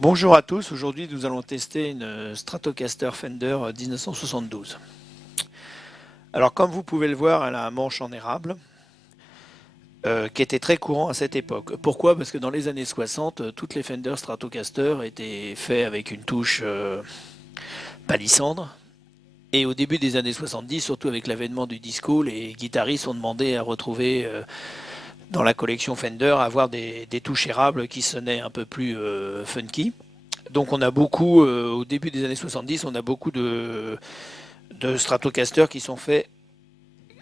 Bonjour à tous, aujourd'hui nous allons tester une Stratocaster Fender 1972. Alors comme vous pouvez le voir, elle a un manche en érable qui était très courant à cette époque. Pourquoi? Parce que dans les années 60, toutes les Fender Stratocaster étaient faites avec une touche palissandre. Et au début des années 70, surtout avec l'avènement du disco, les guitaristes ont demandé à retrouver dans la collection Fender avoir des touches érables qui sonnaient un peu plus funky. Donc on a beaucoup, au début des années 70, on a beaucoup de Stratocaster qui sont faits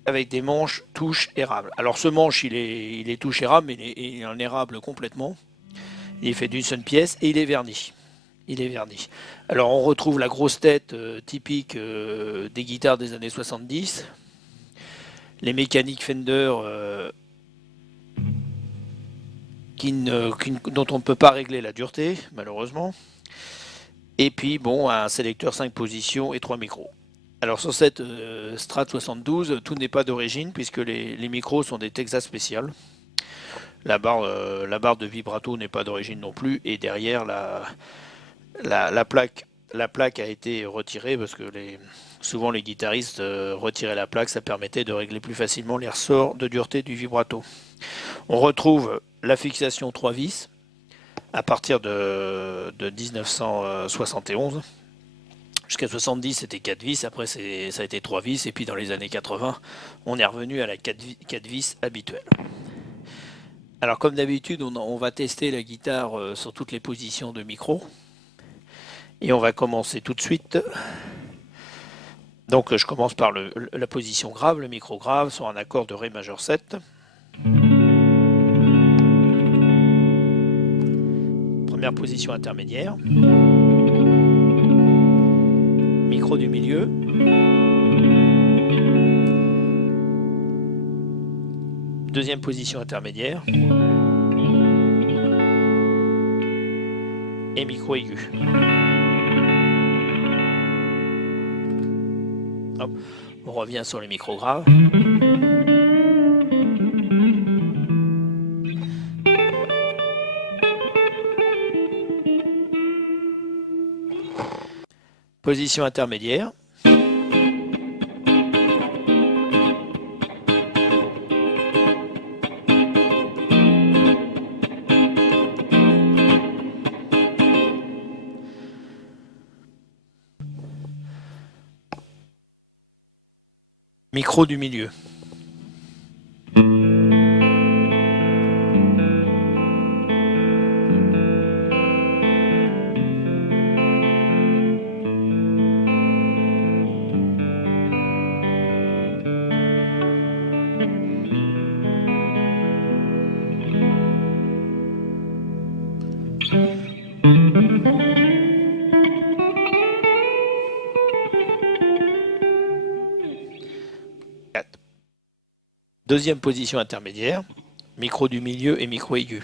avec des manches touches érables. Alors ce manche, il est touche érable, mais il est en érable complètement. Il est fait d'une seule pièce et il est verni. Il est verni. Alors on retrouve la grosse tête typique des guitares des années 70. Les mécaniques Fender dont on ne peut pas régler la dureté, malheureusement. Et puis bon, un sélecteur 5 positions et 3 micros. Alors sur cette Strat 72, tout n'est pas d'origine puisque les micros sont des Texas Special. La barre de vibrato n'est pas d'origine non plus, et derrière la plaque a été retirée parce que souvent les guitaristes retiraient la plaque, ça permettait de régler plus facilement les ressorts de dureté du vibrato. On retrouve la fixation 3 vis à partir de 1971. Jusqu'à 70, c'était 4 vis, après ça a été 3 vis, et puis dans les années 80, on est revenu à la 4 vis habituelle. Alors comme d'habitude, on va tester la guitare sur toutes les positions de micro. Et on va commencer tout de suite. Donc je commence par la position grave, le micro grave, sur un accord de Ré majeur 7. Première position intermédiaire. Micro du milieu. Deuxième position intermédiaire. Et micro aigu. Hop, on revient sur les micros graves. Position intermédiaire. Micro du milieu. Deuxième position intermédiaire, micro du milieu et micro aigu.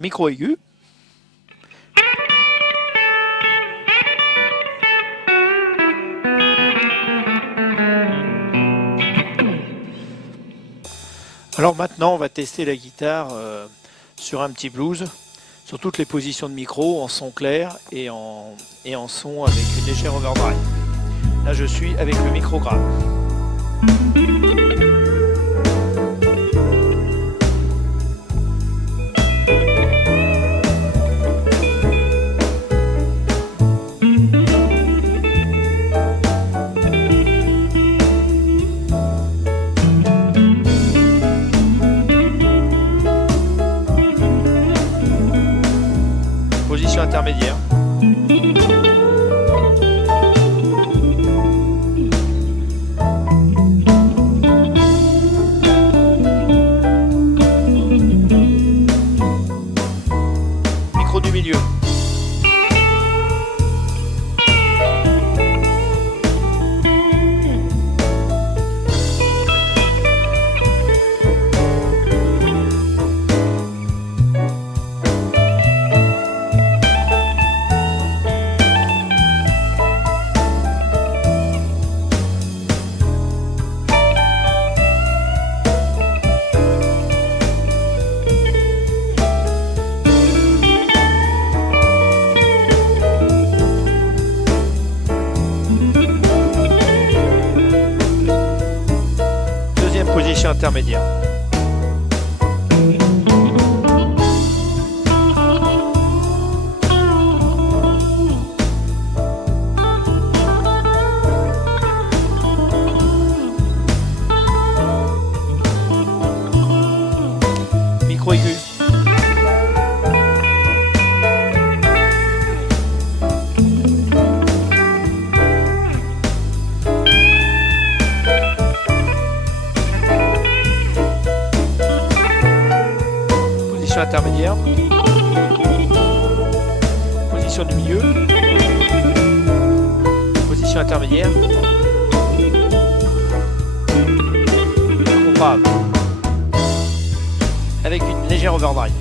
Micro aigu. Alors maintenant, on va tester la guitare sur un petit blues, sur toutes les positions de micro, en son clair et en son avec une légère overdrive. Là, je suis avec le micro grave. Position intermédiaire. Micro du milieu. intermédiaire. Micro aigu. Position intermédiaire. Position du milieu. Position intermédiaire. Micro grave. Avec une légère overdrive.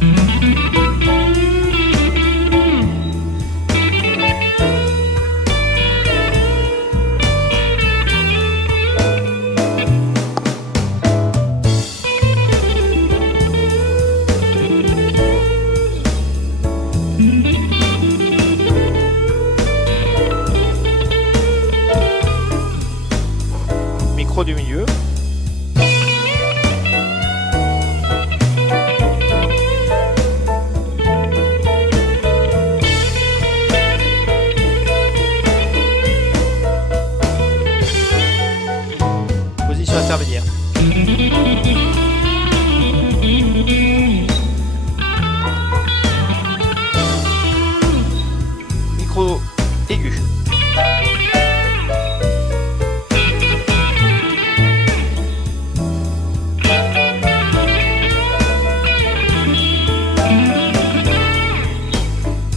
Micro du milieu. Position intermédiaire. Micro aigu.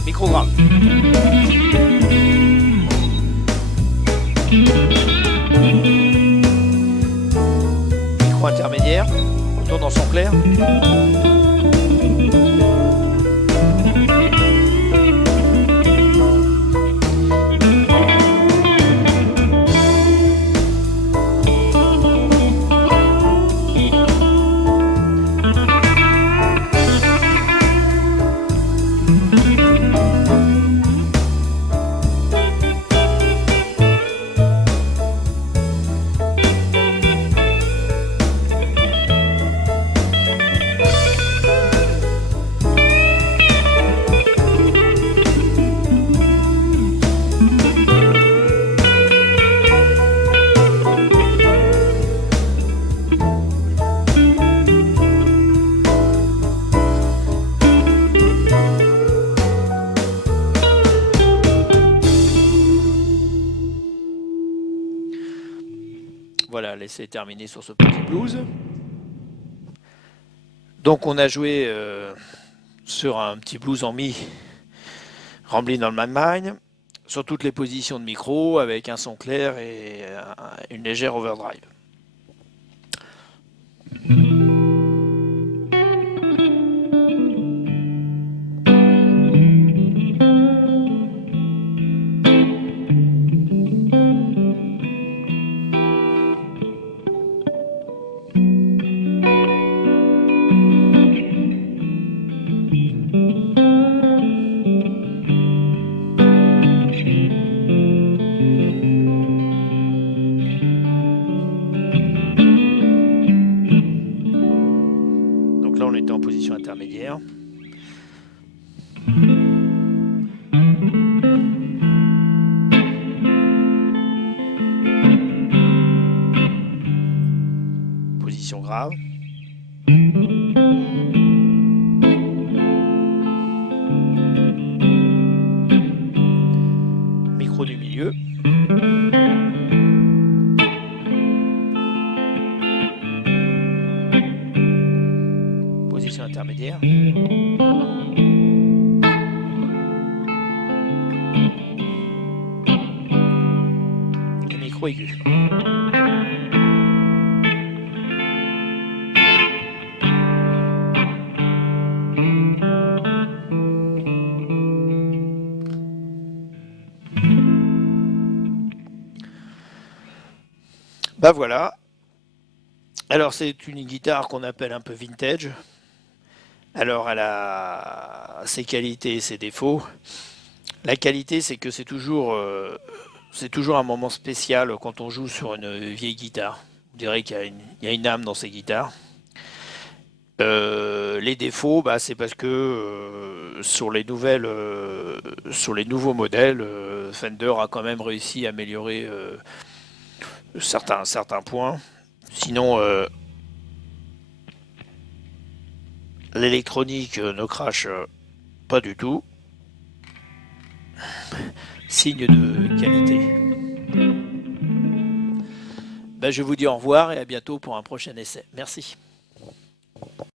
Micro grave. Micro intermédiaire. On tourne en son clair. Voilà, laissez terminer sur ce petit blues. Donc on a joué sur un petit blues en mi, Ramblin' on My Mind, sur toutes les positions de micro, avec un son clair et une légère overdrive. Donc là on était en position intermédiaire. Position grave. Micro du milieu. Position intermédiaire. Et micro aigu. Bah voilà. Alors c'est une guitare qu'on appelle un peu vintage. Alors elle a ses qualités et ses défauts. La qualité, c'est que c'est toujours un moment spécial quand on joue sur une vieille guitare. On dirait qu'il y a une âme dans ces guitares. Les défauts, bah, c'est parce que sur les nouveaux modèles, Fender a quand même réussi à améliorer certains points. Sinon, l'électronique ne crache pas du tout. Signe de qualité. Ben, je vous dis au revoir et à bientôt pour un prochain essai. Merci.